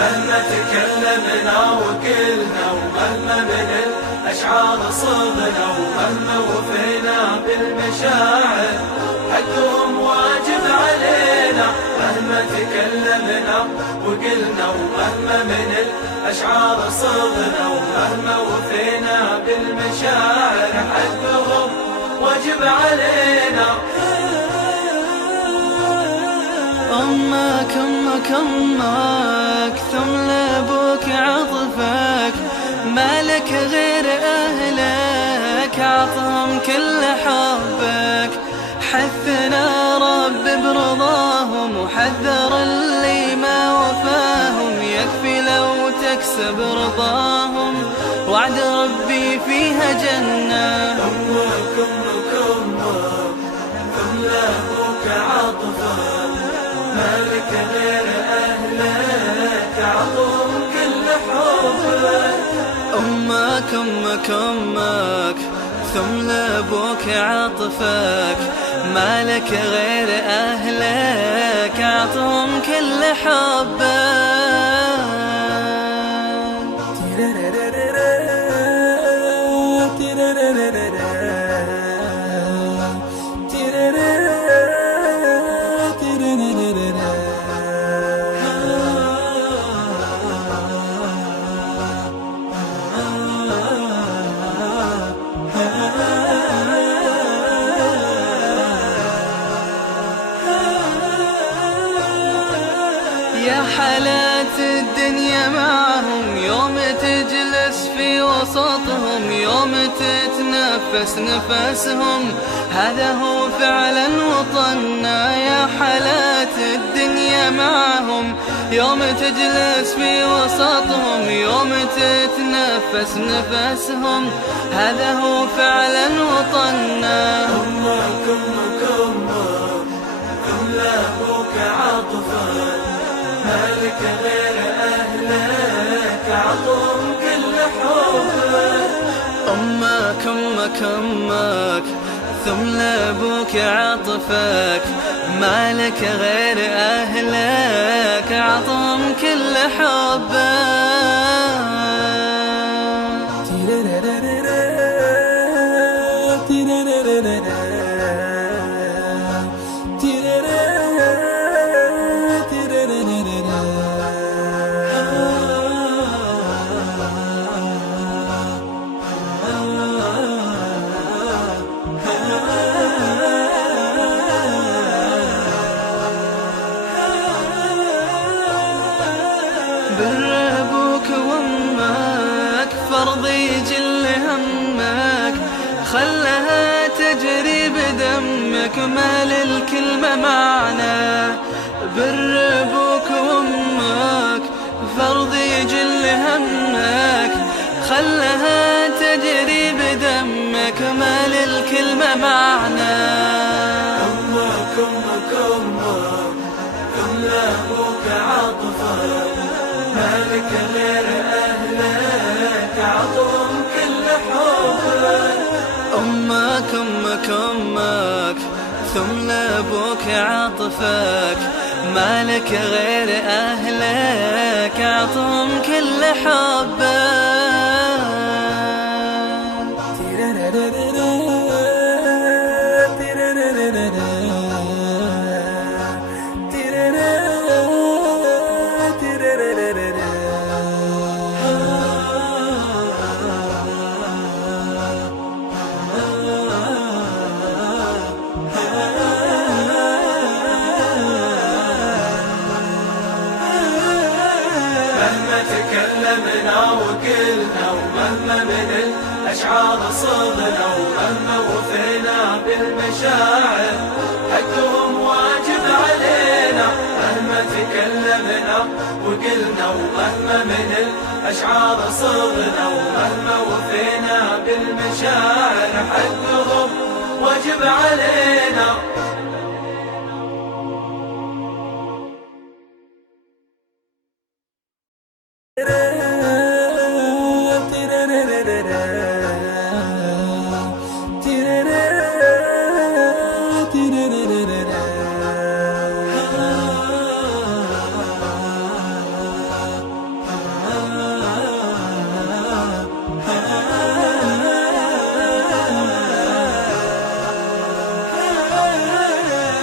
مهما تكلمنا وقلنا ومهما من الأشعار صغنا ومهما وفينا بالمشاعر حقهم واجب علينا. مهما تكلمنا وقلنا ومهما من الأشعار صغنا ومهما وفينا بالمشاعر حقهم واجب علينا. أمك ثم لأبوك عطفك، مالك غير أهلك عطهم كل حبك. حثنا رب برضاهم وحذر اللي ما وفاهم، يكفي لو تكسب رضاهم وعد ربي فيها جنة. أمك ثم لأبوك عطفك، مالك غير أهلك عطهم كل حبك. أمك ثم لأبوك عطفك، مالك غير أهلك عطهم كل حبك. يا حالات الدنيا معهم، يوم تجلس في وسطهم، يوم تتنفس نفسهم، هذا هو فعلا وطننا. يا حالات الدنيا معهم، يوم تجلس في وسطهم، يوم تتنفس نفسهم، هذا هو فعلا وطننا. أمك ثم لأبوك عطفك، مالك غير أهلك عطهم كل حبك. أمك ثم لأبوك عطفك، مالك غير أهلك عطهم كل حبك. بر أبوك وأمك فرض يجل همك، خلها تجري بدمك ما للكلمة معنى. بر أبوك وأمك فرض يجل همك، خلها تجري بدمك ما للكلمة معنى. أمك ثم لأبوك عطفك، مالك غير أهلك عطهم كل حبك. أمك ثم لأبوك عطفك، مالك غير أهلك عطهم كل حبك. مهما تكلمنا وقلنا ومهما من الأشعار صغنا ومهما وفينا بالمشاعر حقهم واجب علينا. مهما تكلمنا وقلنا ومهما من الأشعار صغنا ومهما وفينا بالمشاعر حقهم واجب علينا.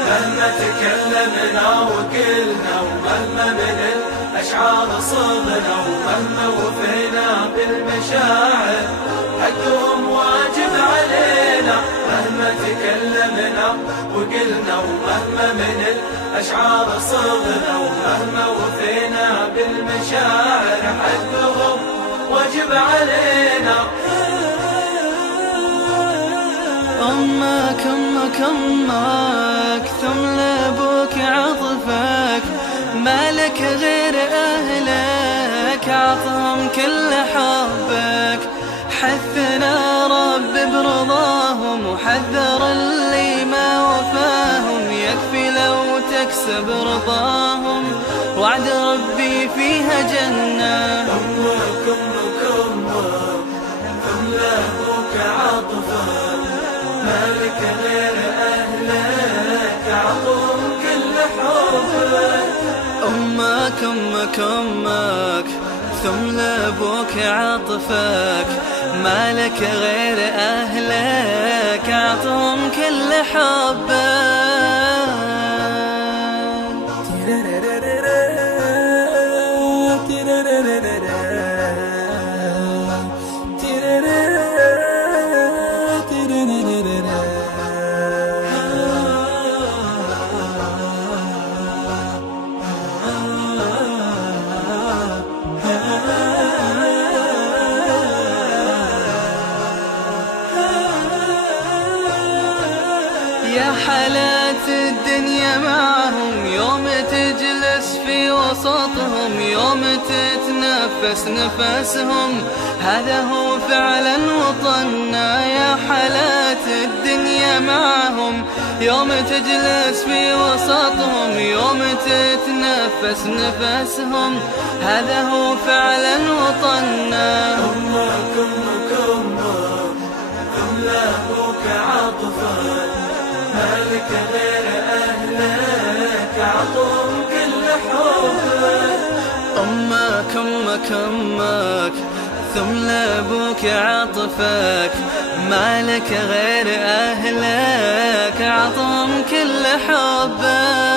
مهما تكلمنا وقلنا ومهما من الأشعار صغنا ومهما وفينا بالمشاعر حقهم واجب علينا. مهما تكلمنا وقلنا ومهما من الأشعار صغنا ومهما وفينا بالمشاعر حقهم واجب علينا. أمك أمك أمك ثم لأبوك عطفك، مالك غير أهلك عطهم كل حبك. حثنا رب برضاهم وحذر اللي ما وفاهم، يكفي لو تكسب رضاهم وعد ربي فيها جنة. أمك أمك أمك ثم لأبوك عطفك، مالك غير أهلك عطهم كل حبك. أمك أمك أمك ثم لأبوك عطفك، مالك غير أهلك عطهم كل يا حالات الدنيا معهم، يوم تجلس في وسطهم، يوم تتنفس نفسهم، هذا هو فعلا وطننا. يا حالات الدنيا معهم، يوم تجلس في وسطهم، يوم تتنفس نفسهم، هذا هو فعلا وطننا. أمك أمك أمك ثم لأبوك عطفك، مالك غير أهلك عطهم كل حبك. أمك أمك أمك ثم لأبوك عطفك، مالك غير أهلك عطهم كل حبك.